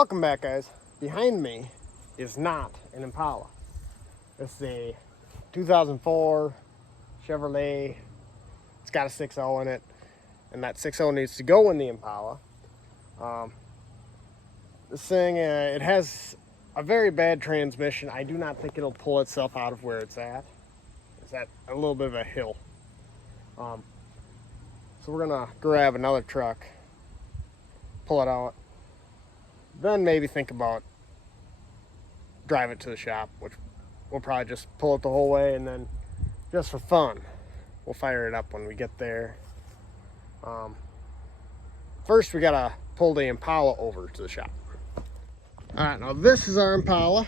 Welcome back, guys. Behind me is not an Impala. It's a 2004 Chevrolet. It's got a 6.0 in it, and that 6.0 needs to go in the Impala. This thing, it has a very bad transmission. I do not think it'll pull itself out of where it's at. It's at a little bit of a hill. So we're gonna grab another truck, pull it out, then maybe think about drive it to the shop, which we'll probably just pull it the whole way, and then just for fun we'll fire it up when we get there. First we gotta pull the Impala over to the shop. All right, now this is our Impala.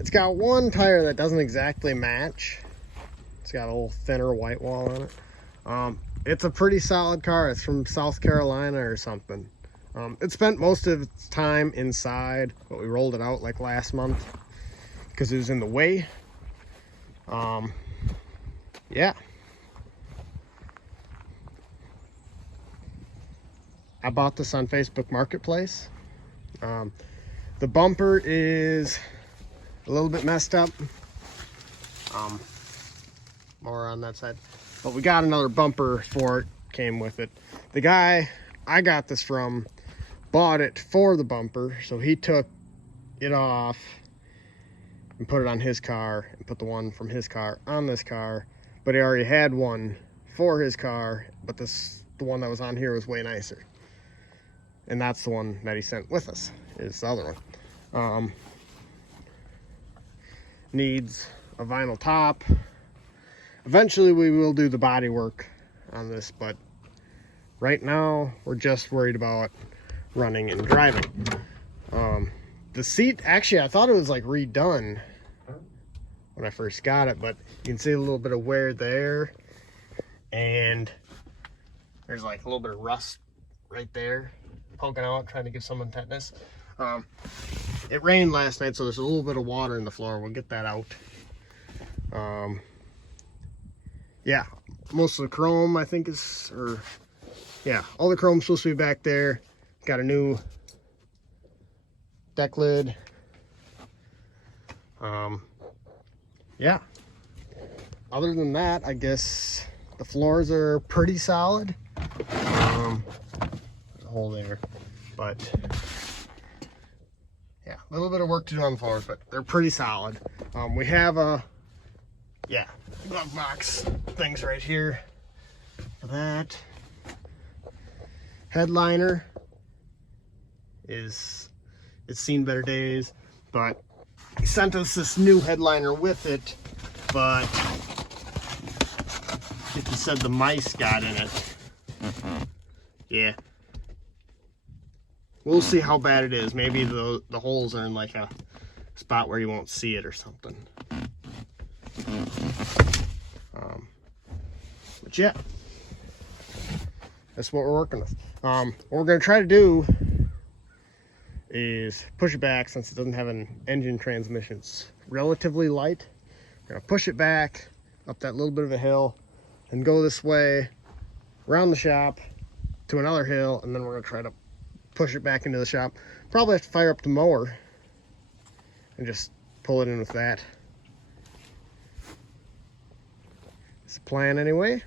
It's got one tire that doesn't exactly match. It's got a little thinner white wall on it. It's a pretty solid car. It's from South Carolina or something. It spent most of its time inside, but we rolled it out like last month because it was in the way. Yeah. I bought this on Facebook Marketplace. The bumper is a little bit messed up. More on that side. But we got another bumper for it, came with it. The guy I got this from bought it for the bumper, so he took it off and put it on his car and put the one from his car on this car, but he already had one for his car, but the one that was on here was way nicer, and that's the one that he sent with us, is the other one. Needs a vinyl top. Eventually we will do the body work on this, but right now we're just worried about running and driving. The seat, actually I thought it was like redone when I first got it, but you can see a little bit of wear there, and there's like a little bit of rust right there poking out, trying to give someone tetanus. It rained last night, so there's a little bit of water in the floor. We'll get that out. Yeah, most of the chrome I think is, or yeah, all the chrome's supposed to be back there. Got a new deck lid. Yeah, other than that, I guess the floors are pretty solid. There's a hole there, but yeah, a little bit of work to do on the floors, but they're pretty solid. We have a, yeah, glove box things right here for that. Headliner it's seen better days, but he sent us this new headliner with it, but I think he said the mice got in it. Yeah, we'll see how bad it is. Maybe the holes are in like a spot where you won't see it or something. But yeah, that's what we're working with. What we're going to try to do is push it back, since it doesn't have an engine transmission. It's relatively light. We're going to push it back up that little bit of a hill and go this way around the shop to another hill, and then we're going to try to push it back into the shop. Probably have to fire up the mower and just pull it in with that. It's the plan anyway.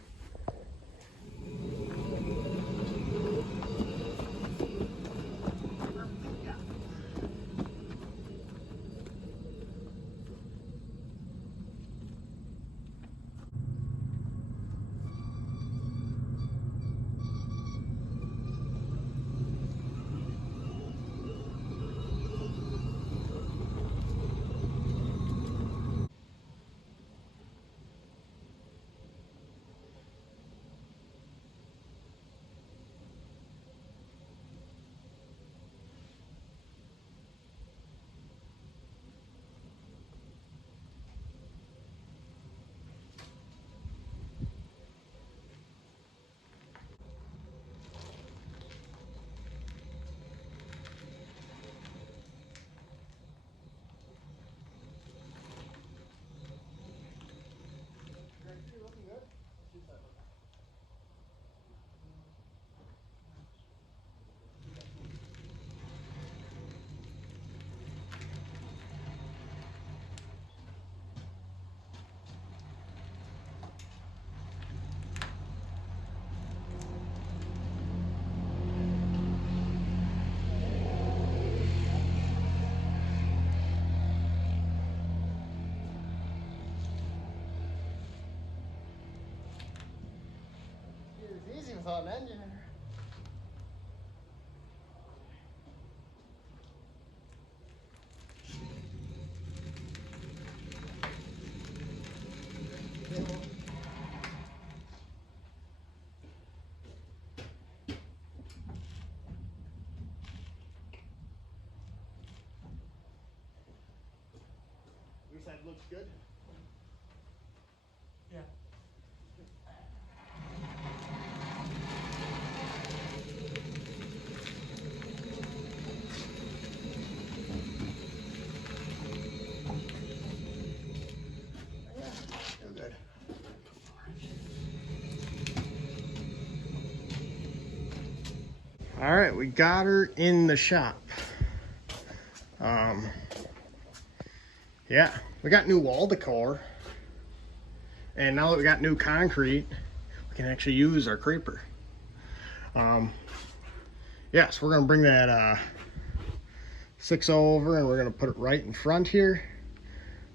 without an engine in her. Your side looks good? Yeah. Feel good. All right, we got her in the shop. Yeah, we got new wall decor, and now that we got new concrete, we can actually use our creeper. Yeah, so we're gonna bring that 6.0 over, and we're gonna put it right in front here,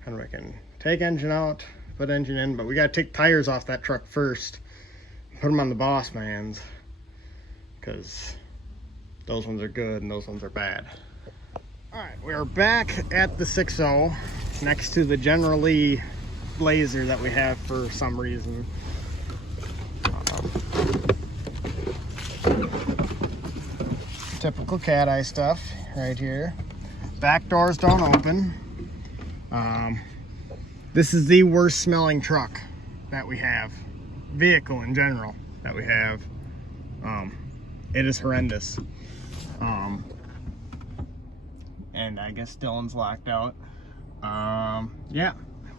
and we can take engine out, put engine in, but we gotta take tires off that truck first, put them on the Boss Mans, because those ones are good and those ones are bad. All right, we're back at the 6.0 next to the General Lee Blazer that we have for some reason. Typical cat eye stuff right here. Back doors don't open. This is the worst smelling truck that we have. Vehicle in general that we have. It is horrendous. And I guess Dylan's locked out. Yeah,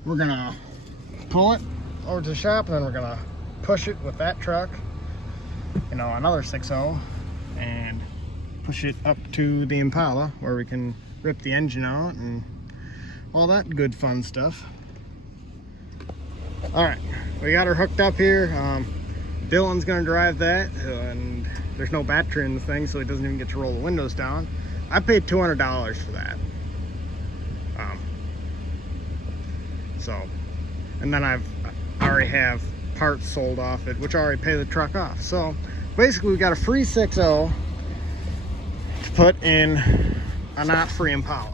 we're gonna pull it over to the shop, and then we're gonna push it with that truck, you know, another 6.0, and push it up to the Impala where we can rip the engine out and all that good fun stuff. All right, we got her hooked up here. Dylan's gonna drive that, and there's no battery in the thing, so he doesn't even get to roll the windows down. I paid $200 for that. So, and then I already have parts sold off it, which I already pay the truck off. So basically we got a free 6.0 to put in a not free Impala.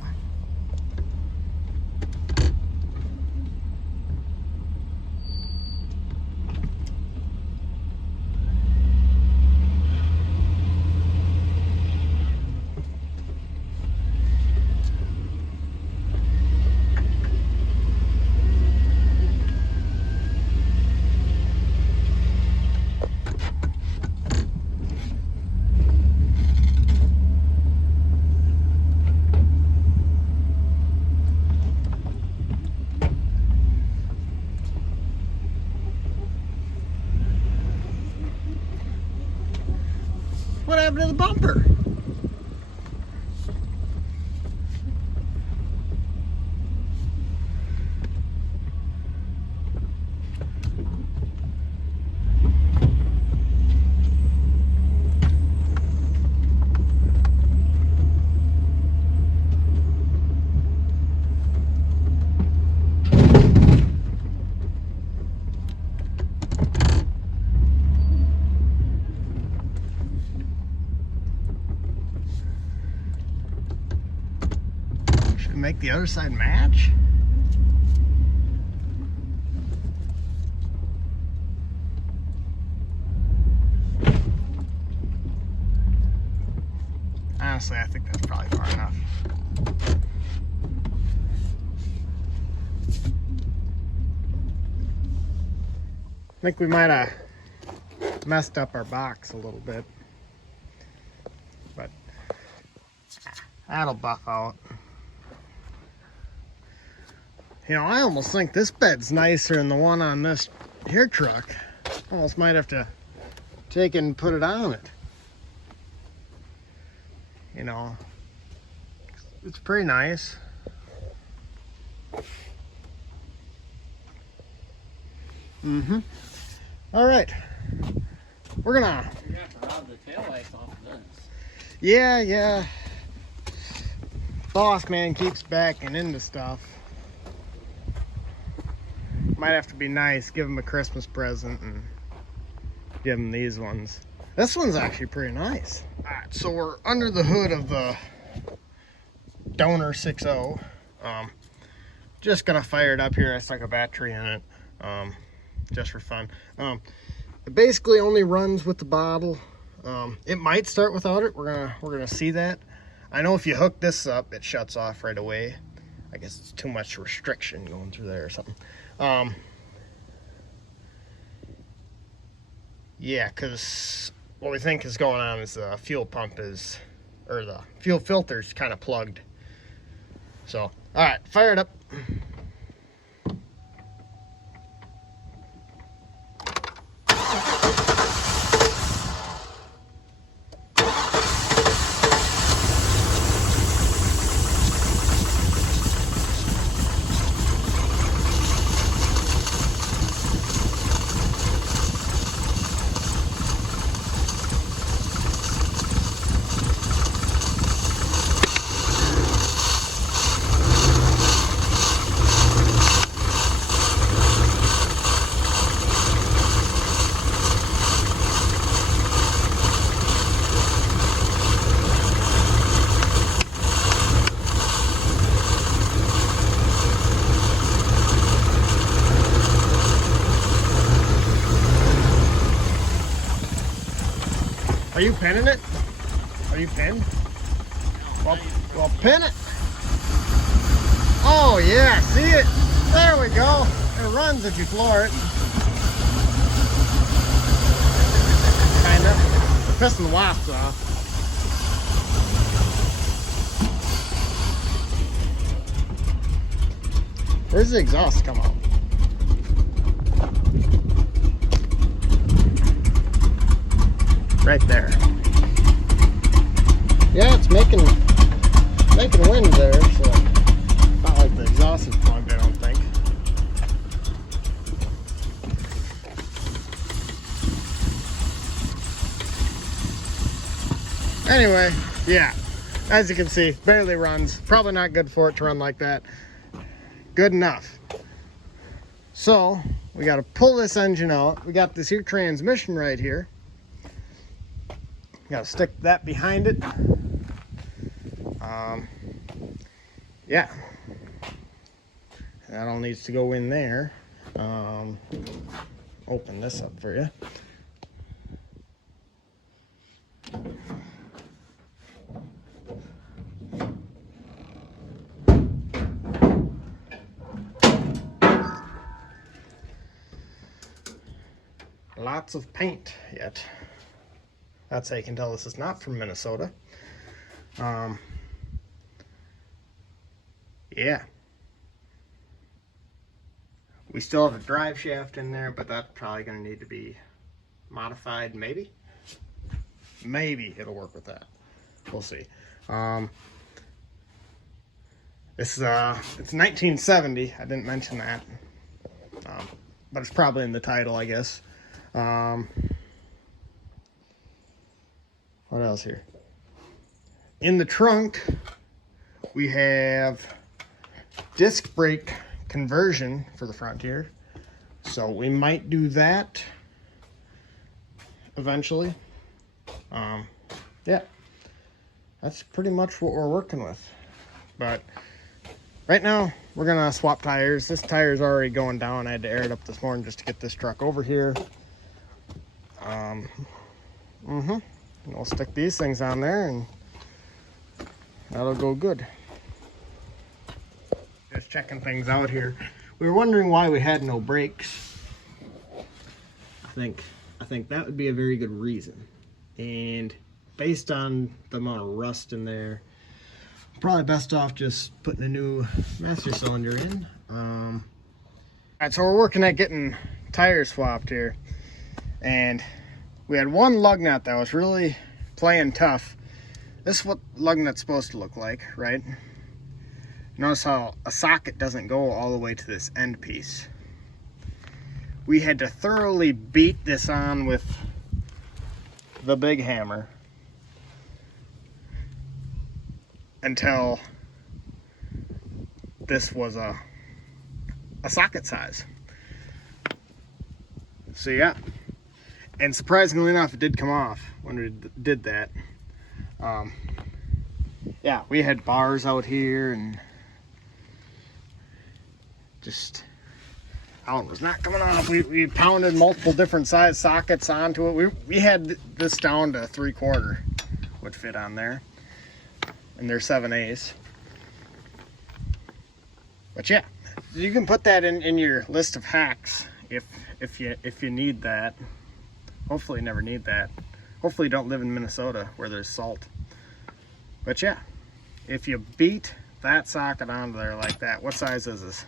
What happened to the bumper? Make the other side match? Honestly, I think that's probably far enough. I think we might have messed up our box a little bit, but that'll buff out. You know, I almost think this bed's nicer than the one on this here truck. Almost might have to take it and put it on it. You know, it's pretty nice. All right, we're gonna. You're gonna have to rob the tail lights off of this. Yeah. Boss man keeps backing into stuff. Might have to be nice, give him a Christmas present and give him these ones. This one's actually pretty nice. All right, so we're under the hood of the Donor 6.0. Just gonna fire it up here. I stuck a battery in it, just for fun. It basically only runs with the bottle. It might start without it. We're gonna see that. I know if you hook this up, it shuts off right away. I guess it's too much restriction going through there or something. Yeah, because what we think is going on is the fuel pump is, or the fuel filter's kind of plugged. So, all right, fire it up. Are you pinning it? Are you pinned? Well, pin it. Oh yeah, see it? There we go. It runs if you floor it. Kinda. Pissing the wasps off. Where's the exhaust come out? Right there. Yeah, it's making wind there, so not like the exhaust is plugged, I don't think. Anyway, yeah, as you can see, barely runs. Probably not good for it to run like that. Good enough. So we got to pull this engine out. We got this here transmission right here. Got to stick that behind it. Yeah, that all needs to go in there. Open this up for you. Lots of paint yet. That's how you can tell this is not from Minnesota. Yeah. We still have a drive shaft in there, but that's probably going to need to be modified, maybe? Maybe it'll work with that. We'll see. It's 1970. I didn't mention that. But it's probably in the title, I guess. What else here? In the trunk, we have disc brake conversion for the Frontier. So we might do that eventually. Yeah, that's pretty much what we're working with. But right now, we're gonna swap tires. This tire's already going down. I had to air it up this morning just to get this truck over here. And we'll stick these things on there and that'll go good. Just checking things out here. We were wondering why we had no brakes. I think that would be a very good reason. And based on the amount of rust in there, probably best off just putting a new master cylinder in. Alright, so we're working at getting tires swapped here. And we had one lug nut that was really playing tough. This is what lug nut's supposed to look like, right? Notice how a socket doesn't go all the way to this end piece. We had to thoroughly beat this on with the big hammer until this was a socket size. So yeah, And surprisingly enough, it did come off when we did that. Yeah, we had bars out here and just, it was not coming off. We pounded multiple different size sockets onto it. We had this down to 3/4 would fit on there, and they're 7/8. But yeah, you can put that in your list of hacks if you need that. Hopefully you never need that. Hopefully you don't live in Minnesota where there's salt. But yeah, if you beat that socket onto there like that, what size is this?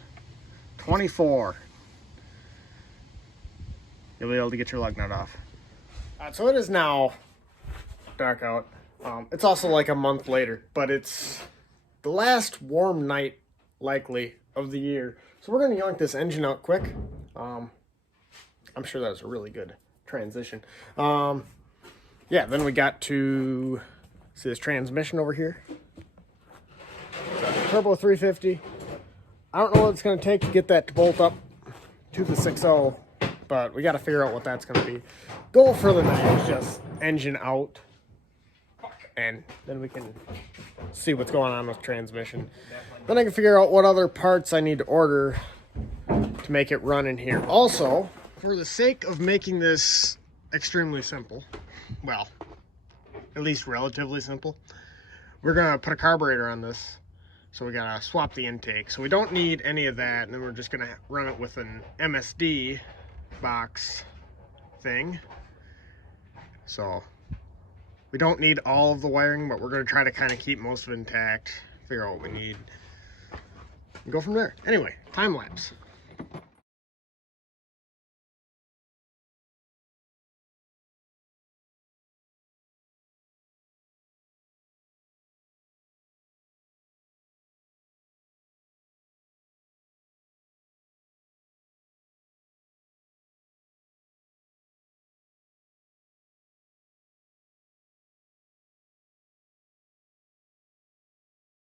24. You'll be able to get your lug nut off. So it is now dark out. It's also like a month later, but it's the last warm night likely of the year. So we're gonna yank this engine out quick. I'm sure that was a really good transition. Yeah, then we got to see this transmission over here. Turbo 350. I don't know what it's going to take to get that to bolt up to the 6.0, but we got to figure out what that's going to be. Goal for the night is just engine out, and then we can see what's going on with transmission. Then I can figure out what other parts I need to order to make it run in here. Also, for the sake of making this extremely simple, well, at least relatively simple, we're going to put a carburetor on this. So we gotta swap the intake. So we don't need any of that, and then we're just gonna run it with an MSD box thing. So we don't need all of the wiring, but we're gonna try to kind of keep most of it intact, figure out what we need, and go from there. Anyway, time lapse.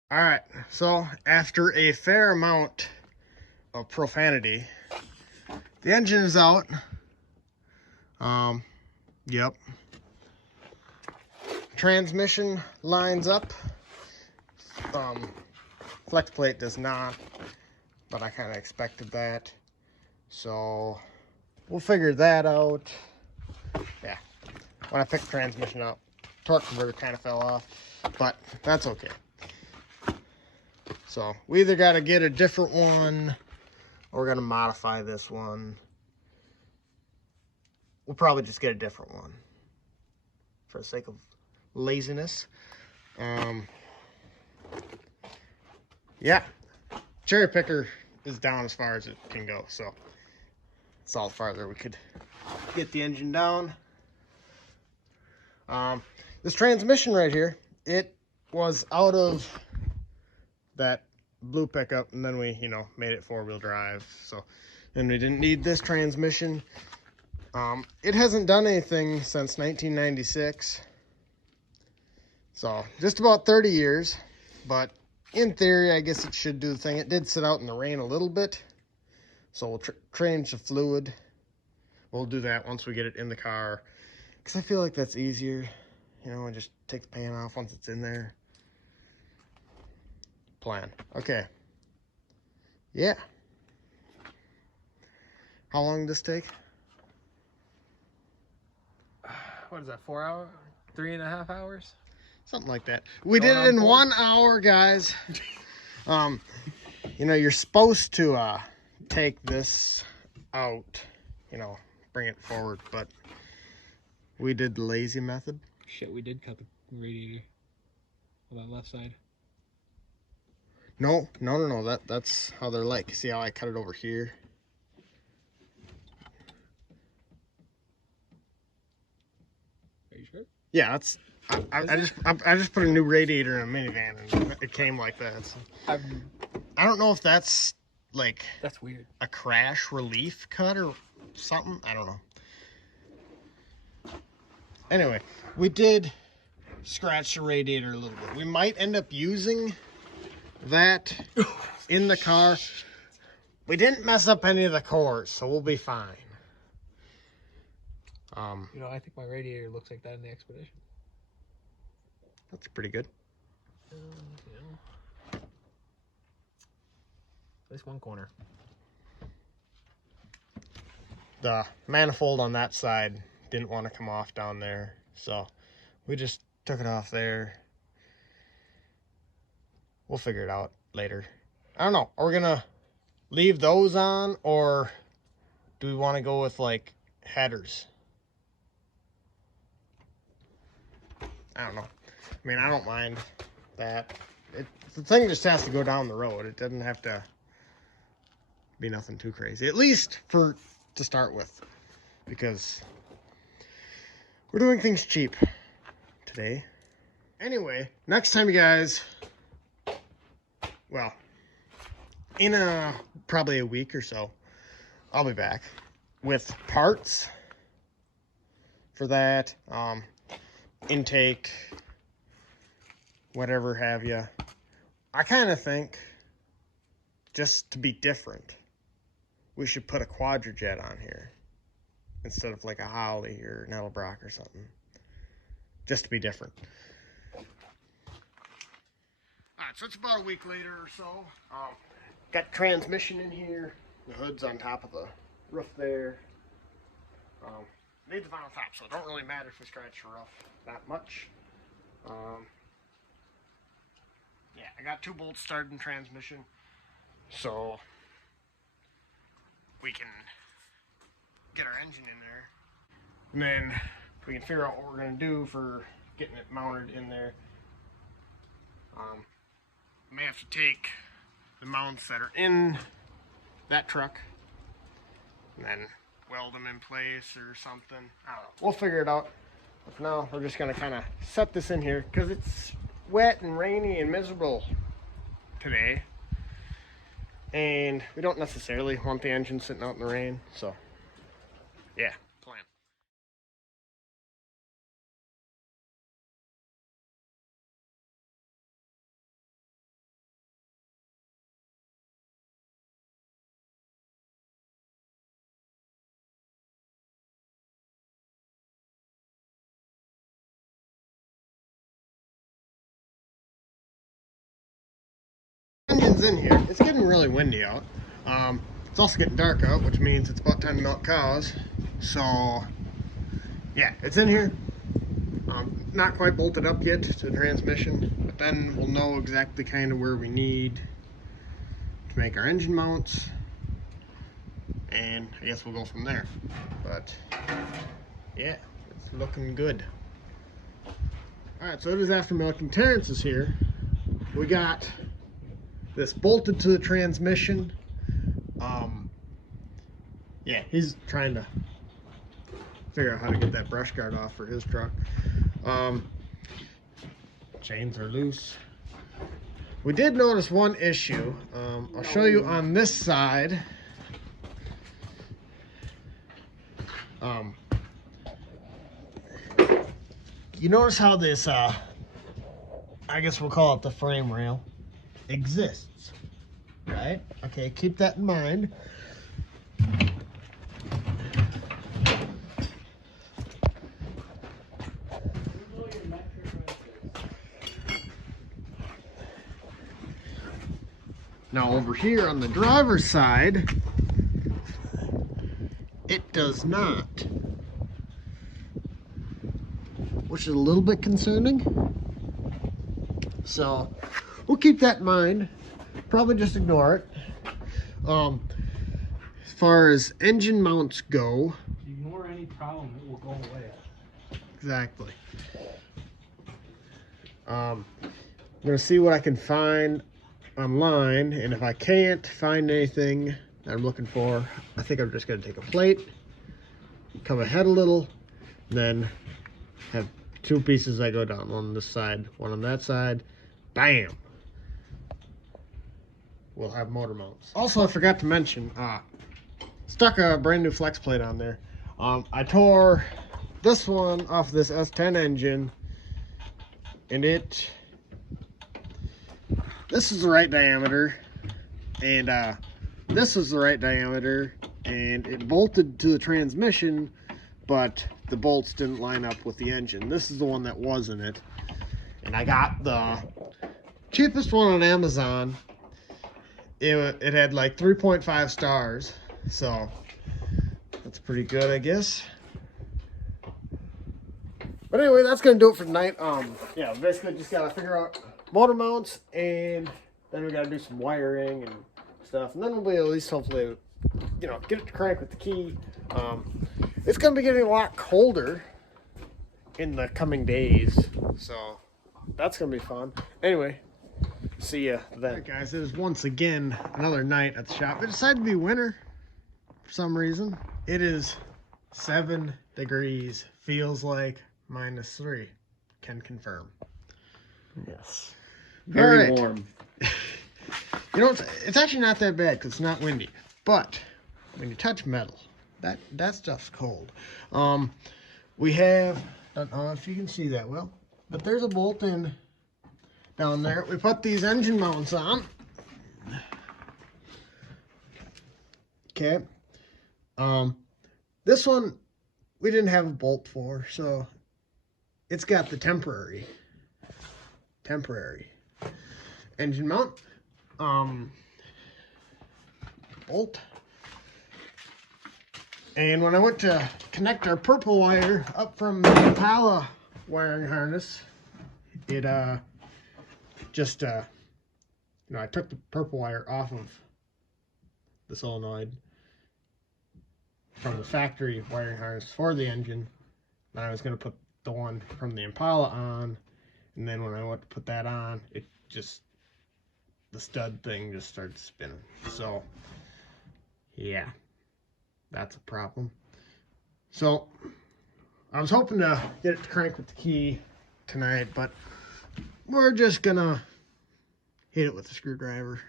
All right, so after a fair amount of profanity, the engine is out. Yep. Transmission lines up. Flex plate does not, but I kind of expected that. So we'll figure that out. Yeah, when I picked the transmission up, torque converter kind of fell off, but that's okay. So we either got to get a different one or we're going to modify this one. We'll probably just get a different one for the sake of laziness. Yeah, cherry picker is down as far as it can go, so it's all farther we could get the engine down. This transmission right here, it was out of that blue pickup, and then we, made it 4-wheel drive. So then we didn't need this transmission. It hasn't done anything since 1996. So just about 30 years, but in theory, I guess it should do the thing. It did sit out in the rain a little bit, so we'll change the fluid. We'll do that once we get it in the car, because I feel like that's easier. And just take the pan off once it's in there. Plan. Okay. Yeah. How long did this take? What is that, 4 hours? 3.5 hours? Something like that. We did it in 1 hour, guys. You're supposed to take this out, bring it forward, but we did the lazy method. Shit, we did cut the radiator on that left side. No. That's how they're like. See how I cut it over here? Are you sure? Yeah, that's. I just put a new radiator in a minivan, and it came like that. So. I don't know if that's like. That's weird. A crash relief cut or something. I don't know. Anyway, we did scratch the radiator a little bit. We might end up using that in the car. We didn't mess up any of the cores, so we'll be fine. You know, I think my radiator looks like that in the Expedition. That's pretty good. You know, at least one corner. The manifold on that side didn't want to come off down there, so we just took it off there. We'll figure it out later. I don't know. Are we gonna leave those on, or do we want to go with like headers? I don't know. I mean, I don't mind that. The thing just has to go down the road. It doesn't have to be nothing too crazy, at least to start with, because we're doing things cheap today. Anyway, next time, you guys, well, in probably a week or so, I'll be back with parts for that, intake, whatever have you. I kind of think, just to be different, we should put a Quadrajet on here instead of like a Holly or an Edelbrock or something, just to be different. Alright, so it's about a week later or so. Got transmission in here. The hood's on top of the roof there. Need the vinyl top, so it don't really matter if we scratch the roof that much. Yeah, I got 2 bolts started in transmission, so we can get our engine in there, and then we can figure out what we're going to do for getting it mounted in there. May have to take the mounts that are in that truck and then weld them in place or something. I don't know. We'll figure it out. But for now, we're just going to kind of set this in here because it's wet and rainy and miserable today. And we don't necessarily want the engine sitting out in the rain. So, yeah, plan. Engine's in here. It's getting really windy out. It's also getting dark out, which means it's about time to milk cows. So, yeah, it's in here. Not quite bolted up yet to the transmission, but then we'll know exactly kind of where we need to make our engine mounts, and I guess we'll go from there. But yeah, it's looking good. Alright, so it is after milking. Terrence is here. We got this bolted to the transmission. Yeah, he's trying to figure out how to get that brush guard off for his truck. Chains are loose. We did notice one issue. I'll show you on this side. You notice how this, I guess we'll call it the frame rail, exists, right? Okay, keep that in mind. Now over here on the driver's side, it does not, which is a little bit concerning. So we'll keep that in mind. Probably just ignore it. As far as engine mounts go, Ignore any problem, it will go away. exactly. I'm gonna see what I can find online, and if I can't find anything that I'm looking for, I think I'm just gonna take a plate, come ahead a little, and then have 2 pieces that go down, one on this side, one on that side. Bam! We'll have motor mounts. Also, I forgot to mention, stuck a brand new flex plate on there. I tore this one off this S10 engine, and this is the right diameter, and this is the right diameter, and it bolted to the transmission, but the bolts didn't line up with the engine. This is the one that was in it. And I got the cheapest one on Amazon. It had like 3.5 stars. So that's pretty good, I guess. But anyway, that's gonna do it for tonight. Yeah, basically just gotta figure out motor mounts, and then we gotta do some wiring and stuff, and then we'll be at least hopefully, you know, get it to crank with the key. It's gonna be getting a lot colder in the coming days, so that's gonna be fun. Anyway, see ya then. Alright guys, it is once again another night at the shop. It decided to be winter for some reason. It is 7 degrees, feels like -3. Can confirm. Yes. Very warm. You know, it's actually not that bad because it's not windy. But when you touch metal, that stuff's cold. We have, I don't know if you can see that well, but there's a bolt in down there. We put these engine mounts on. Okay. This one we didn't have a bolt for, so it's got the temporary engine mount bolt. And when I went to connect our purple wire up from the Impala wiring harness, it just you know, I took the purple wire off of the solenoid from the factory wiring harness for the engine, and I was going to put the one from the Impala on, and then when I went to put that on, it just, the stud thing just started spinning. So yeah, that's a problem. So I was hoping to get it to crank with the key tonight, but we're just gonna hit it with a screwdriver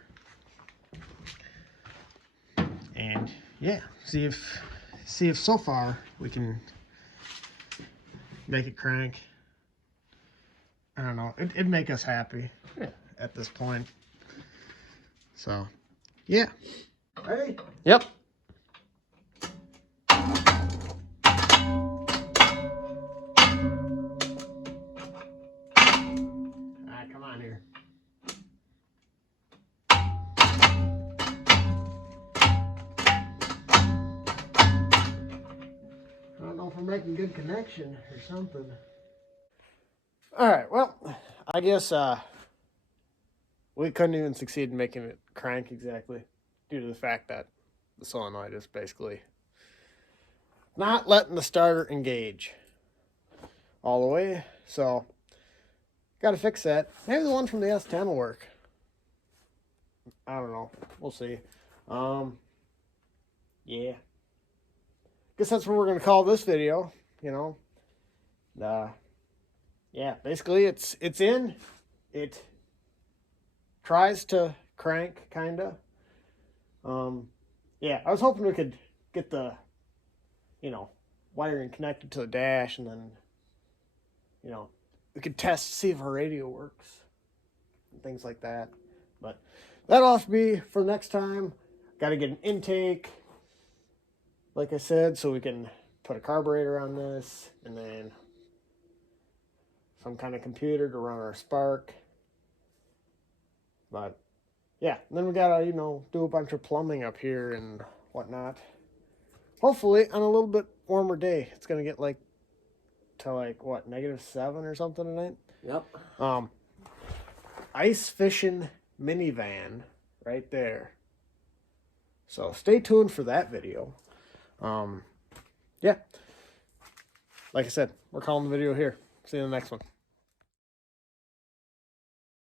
and yeah, see if so far we can make it crank. I don't know, it'd make us happy at this point. So yeah. Ready? Yep. Alright, come on here. I don't know if we're making good connection or something. Alright, well, I guess we couldn't even succeed in making it crank exactly due to the fact that the solenoid is basically not letting the starter engage all the way. So gotta fix that. Maybe the one from the S10 will work. I don't know. We'll see. Yeah. Guess that's what we're gonna call this video, you know. Yeah, basically it's in. It tries to crank, kinda. Yeah, I was hoping we could get the, you know, wiring connected to the dash, and then, you know, we could test to see if our radio works and things like that. But that'll have to be for next time. Got to get an intake, like I said, so we can put a carburetor on this, and then some kind of computer to run our spark. But yeah, and then we gotta, you know, do a bunch of plumbing up here and whatnot. Hopefully on a little bit warmer day. It's gonna get like to like what, -7 or something tonight. Yep. Ice fishing minivan right there. So stay tuned for that video. Yeah. Like I said, we're calling the video here. See you in the next one.